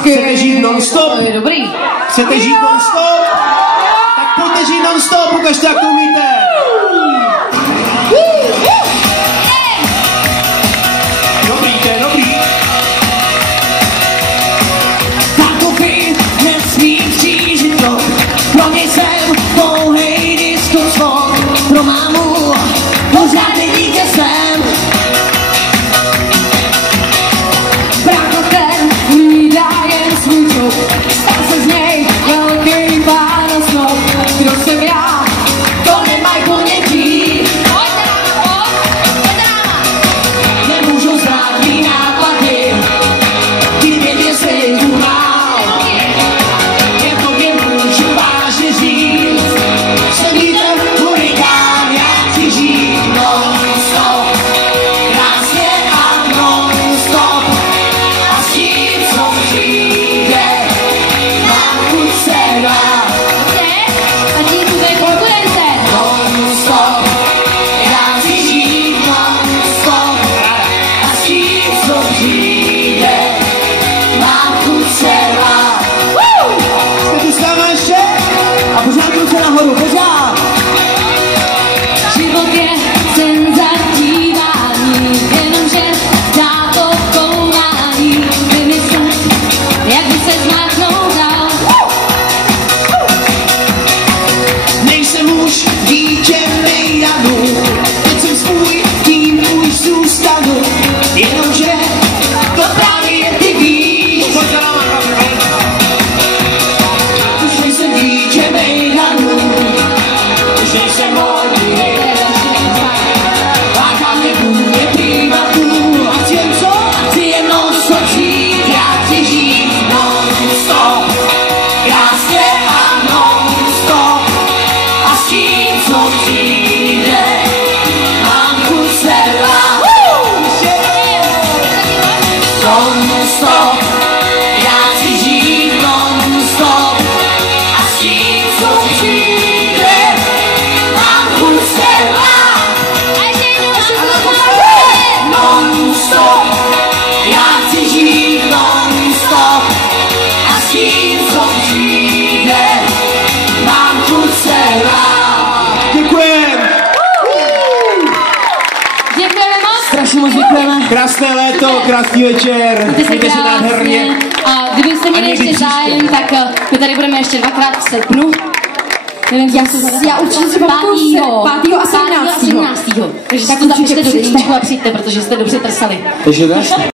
Chcete žít non-stop? To je dobrý. Chcete žít non-stop? Tak pojďte žít non-stop, ukažte, jak to umíte. Dobrý, to je dobrý. Takový nesmí křížit to, pro mě jsem pouhej diskuzvod, pro mámu pořádný dítě jsem. Brácho ten hlídá jen svůj trup, stal se z něj velký pánosnov. Kdo jsem já, to nemaj ponětí. Nemůžu znát mý nápady, ty vědě světu mám. Jen tobě můžu vážně říct, jsem vítr hurikán, já chci žít non-stop. Krásně a non-stop, a s tím, co přijde, mám chuť se dát. Tatíku, to je konkurence. Non-stop, já chci žít non-stop, a s tím, co přijde, mám chuť se dát. Jste tu s náma ještě? A pořád ruce nahoru, pořád. Život je sen zatívání, jenomže dá to kounání. Vymyslet, jak by se zmáknout dál. Nejsem muž, dítě nejdanu, teď jsem svůj, tím už zůstanu, jenomže to právě ty víš. Už nejsem dítě nejdanu, už nejsem hodně, váha nebude primatu, a chci jen co? Chci jenom co žít, já chci žít non-stop, krásně a non-stop, a s tím, co přijde, mám chuť se dát. Non-stop, já chci žít non-stop, a s tím, co přijde, mám chuť se dát. Non-stop, já chci žít non-stop, a s tím, co přijde, mám chuť se dát. Děkujem. Děkujeme moc. Strašně moc děkujeme. Krásné léto, krásný večer. Mějte se nádherně. A kdybyste měli A někdy ještě zájem, příště. tak my tady budeme ještě dvakrát v srpnu. Nevím, Já určitě si pamatuju 5. a 17. Takže tak to zapište do deníčku a přijďte, protože jste dobře trsali. Takže tak.